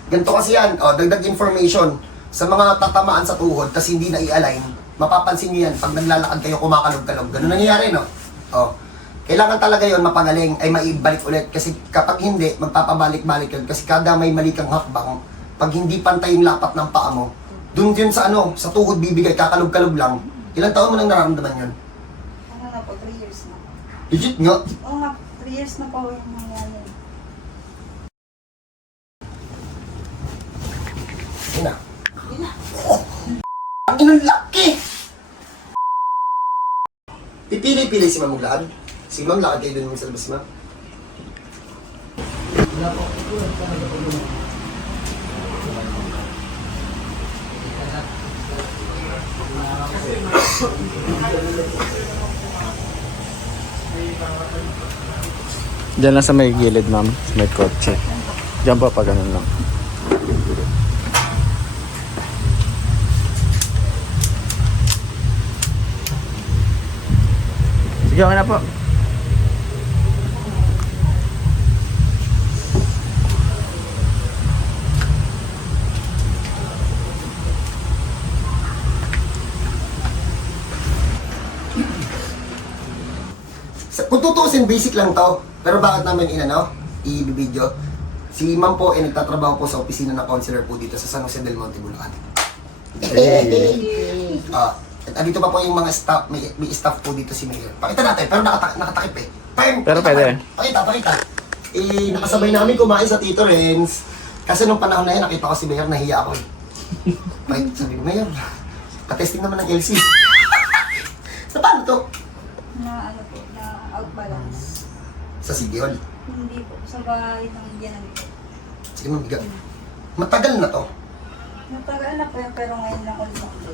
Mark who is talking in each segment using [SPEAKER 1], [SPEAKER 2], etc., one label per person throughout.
[SPEAKER 1] Ganito kasi yan, dagdag information. Sa mga tatamaan sa tuhod, kasi hindi na i-align, mapapansin nyo yan, pag naglalakad kayo, kumakalog-kalog. Ganun nangyayari, no? Kailangan talaga yon mapagaling, ay maibalik ulit. Kasi kapag hindi, magpapabalik-balik yun. Kasi kada may mali kang hakbang, pag hindi pantay yung lapat ng paa mo, dun yun sa sa tuhod bibigay, kakalog-kalog lang. Ilang taon mo nang nararamdaman yun?
[SPEAKER 2] Ano na po, 3 years na.
[SPEAKER 1] Legit nga.
[SPEAKER 2] Oo nga, 3 years na po yung nangyari.
[SPEAKER 1] Yun na. Ang inang laki! Pipili-pili si Ma'am maglakad. Si Ma'am, lakad kayo dun sa labas, Ma'am.
[SPEAKER 3] Diyan lang sa may gilid, ma'am. Sa may kotse. Diyan pa pa ganun lang. Sige, okay na po.
[SPEAKER 1] Kung tutuusin, basic lang to. Pero bakit namin i-video? Si Ma'am po ay nagtatrabaho po sa opisina ng counselor po dito sa San Jose del Monte, Bulacan. At dito pa po yung mga staff, may staff po dito si Mayor. Pakita natin, pero nakatakip eh.
[SPEAKER 3] Pero pwede.
[SPEAKER 1] Pakita. Nakasabay namin kumain sa Tito Renz. Kasi nung panahon na yun, nakita ko si Mayor, nahiya ako eh. Sabi ko, Mayor, katesting naman ng LC. Sa paano to?
[SPEAKER 2] Na ano po, na outbalance.
[SPEAKER 1] Sa City Hall.
[SPEAKER 2] Hindi po, sa bahay ng Indian po.
[SPEAKER 1] Sige ma'am, biga. Matagal na to.
[SPEAKER 2] Natagal na po yun, pero ngayon lang ulit ako.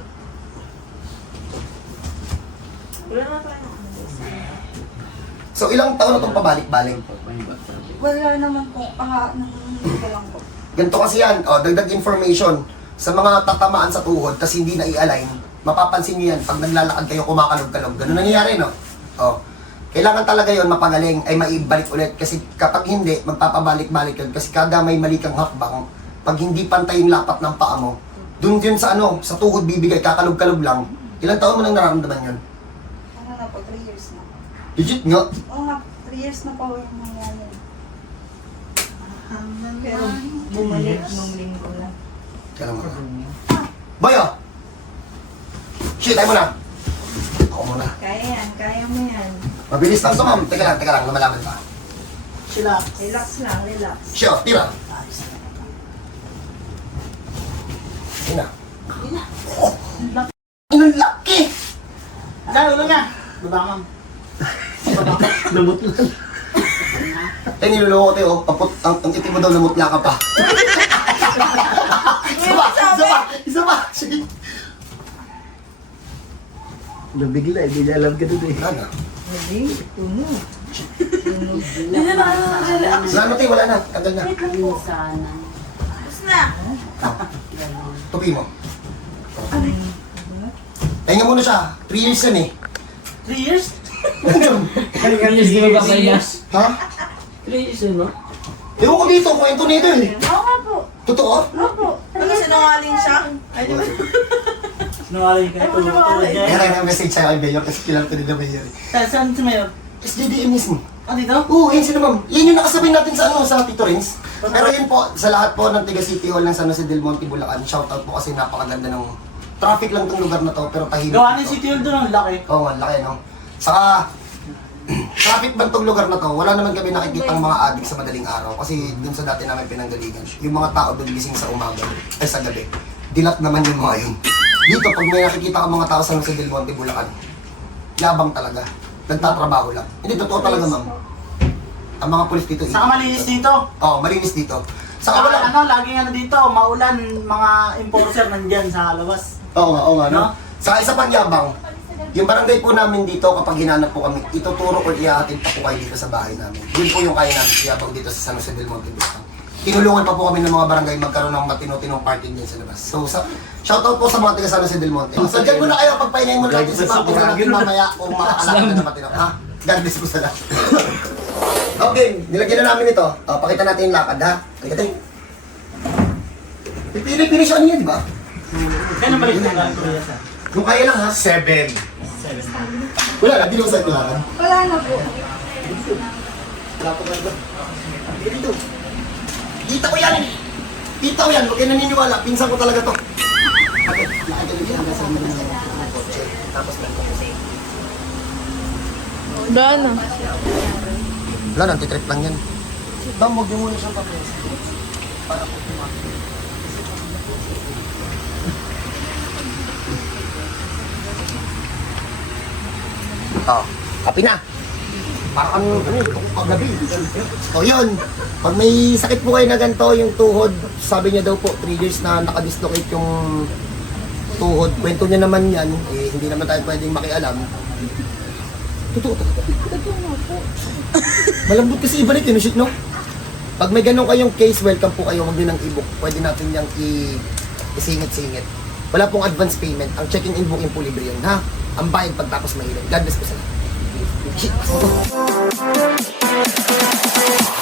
[SPEAKER 2] Wala na tayo ng
[SPEAKER 1] So ilang taon na itong pabalik-balik?
[SPEAKER 2] Wala naman po, hindi ko lang po.
[SPEAKER 1] Ganito kasi yan, dagdag information. Sa mga tatamaan sa tuhod, kasi hindi na i-align, mapapansin nyo yan, pag naglalakad kayo, kumakalog-kalog. Ganun nangyayari, no? Kailangan talaga yon mapagaling, ay maibalik ulit. Kasi kapag hindi, magpapabalik-balik yun. Kasi kada may mali kang hakbang, pag hindi pantay yung lapat ng paa mo, dun yun sa sa tuhod bibigay, kakalog-kalog lang. Ilang taon mo nang nararamdaman yun?
[SPEAKER 2] Ano na po, 3 years na.
[SPEAKER 1] Legit nga.
[SPEAKER 2] Oo nga, 3 years na po yung nangyari. Pero bumalik nung linggo lang.
[SPEAKER 1] Kaya mo na. Boyo! Shit, tayo muna. Ako muna.
[SPEAKER 2] Kaya mo yan.
[SPEAKER 1] Mabilis lang to, ma'am. Teka lang, lumalaman pa.
[SPEAKER 2] Relax lang, relax.
[SPEAKER 1] Sure, tira. Yun na. Inang laki!
[SPEAKER 4] Ulo nga. Baba ma'am. Lumot lang.
[SPEAKER 1] Tayo niluloko tayo, ang itim mo daw namutla ka pa. Isa pa! Sige.
[SPEAKER 4] Nabigla, hindi niya alam ka doon eh.
[SPEAKER 1] Ano?
[SPEAKER 2] Hindi na relax.
[SPEAKER 1] Wala na tayo, wala na. Tagal na.
[SPEAKER 2] Sana. Tapos na.
[SPEAKER 1] Tupi mo. Tayo nga muna siya. 3 years yan eh.
[SPEAKER 4] 3 years?
[SPEAKER 1] Ha?
[SPEAKER 4] 3 years yun, no?
[SPEAKER 1] Ewan ko dito, kwento nito eh.
[SPEAKER 2] Oo nga po.
[SPEAKER 1] Totoo?
[SPEAKER 2] Opo.
[SPEAKER 5] Ano sinungaling siya? Ay, di ba?
[SPEAKER 4] Sinungaling ka. Tulad niya.
[SPEAKER 1] Kaya nag-message sa'yo kay Mayor kasi kilala ko din na Mayor.
[SPEAKER 4] Saan si Mayor?
[SPEAKER 1] SJDM mismo.
[SPEAKER 4] Ah, dito?
[SPEAKER 1] Oo, yun sino ma'am. Yan yung nakasabay natin sa Tito Renz. Pero yun po, sa lahat po ng tiga City Hall ng San Jose del Monte, Bulacan, shoutout po kasi napakaganda ng traffic lang tong lugar na to, pero tahimik.
[SPEAKER 4] Gawa ng
[SPEAKER 1] dito.
[SPEAKER 4] City Hall doon, ang laki.
[SPEAKER 1] Oo, ang laki, no? Saka, traffic ba tong lugar na to, wala naman kami nakikitang mga adik sa madaling araw kasi dun sa dati namin pinanggalingan. Yung mga tao doon gising sa umaga, ay sa gabi. Dilat naman yung mga yun. Dito, pag may nakikita ka mga tao sa San Jose del Monte, Bulacan, yabang talaga. Nagtatrabaho lang. Hindi, totoo talaga, ma'am. Ang mga pulis dito.
[SPEAKER 4] Saka malinis dito.
[SPEAKER 1] Oo, malinis dito. Saka
[SPEAKER 4] Saka
[SPEAKER 1] wala.
[SPEAKER 4] ano, laging ano dito, maulan, mga enforcer nandyan sa labas.
[SPEAKER 1] Oo nga, no?
[SPEAKER 4] No?
[SPEAKER 1] Saka isa pang yabang, yung barangay po namin dito, kapag hinanap po kami, ituturo or ihahatid pa po kayo dito sa bahay namin. Yun po yung kaya namin, yabang dito sa San Jose del Monte. Tinulungan pa po kami ng mga barangay magkaroon ng matino-tinong parking din sa labas. So, shoutout po sa mga taga San Jose del Monte. So, dyan muna kayo, pagpahinay mo natin si Papo sa natin mamaya kung makakalakan na ng matino. Ha? God bless po sa lahat. Okay, nilagyan na namin ito. Pakita natin yung lakad, ha? Halika tayo. Pipili-pili siya niya, di ba?
[SPEAKER 4] Kaya nabalik na lang Korea sa.
[SPEAKER 1] Kung kaya lang ha.
[SPEAKER 6] 7.
[SPEAKER 1] Wala na, di naman sa'yo kailangan.
[SPEAKER 2] Wala na po.
[SPEAKER 1] Wala pa ganda. Dito. Kita ko yan! Kita ko yan, huwag kayo naniniwala. Pinsan ko talaga to. Bakit? Nakagaling siya hanggang sa mga ng kotse. Tapos nagkakasay.
[SPEAKER 5] Daan na.
[SPEAKER 1] Wala, nantitrip lang yan. Bam, huwag niyo muna siyang papayas. Para po tumakit. Kapi na. Parang paggabi. O yun, pag may sakit po kayo na ganito, yung tuhod, sabi niya daw po, 3 years na nakadislocate yung tuhod. Kwento niya naman yan, eh, hindi naman tayo pwedeng makialam. Totoo talaga. Malambot kasi iba nito, no? Pag may ganun kayong case, welcome po kayo, huwag din ng i-book. Pwede natin yung isingit-singit. Wala pong advance payment. Ang checking in booking po libre yun, ha? Ang bayad pagtapos mahirap. God bless po sa lahat.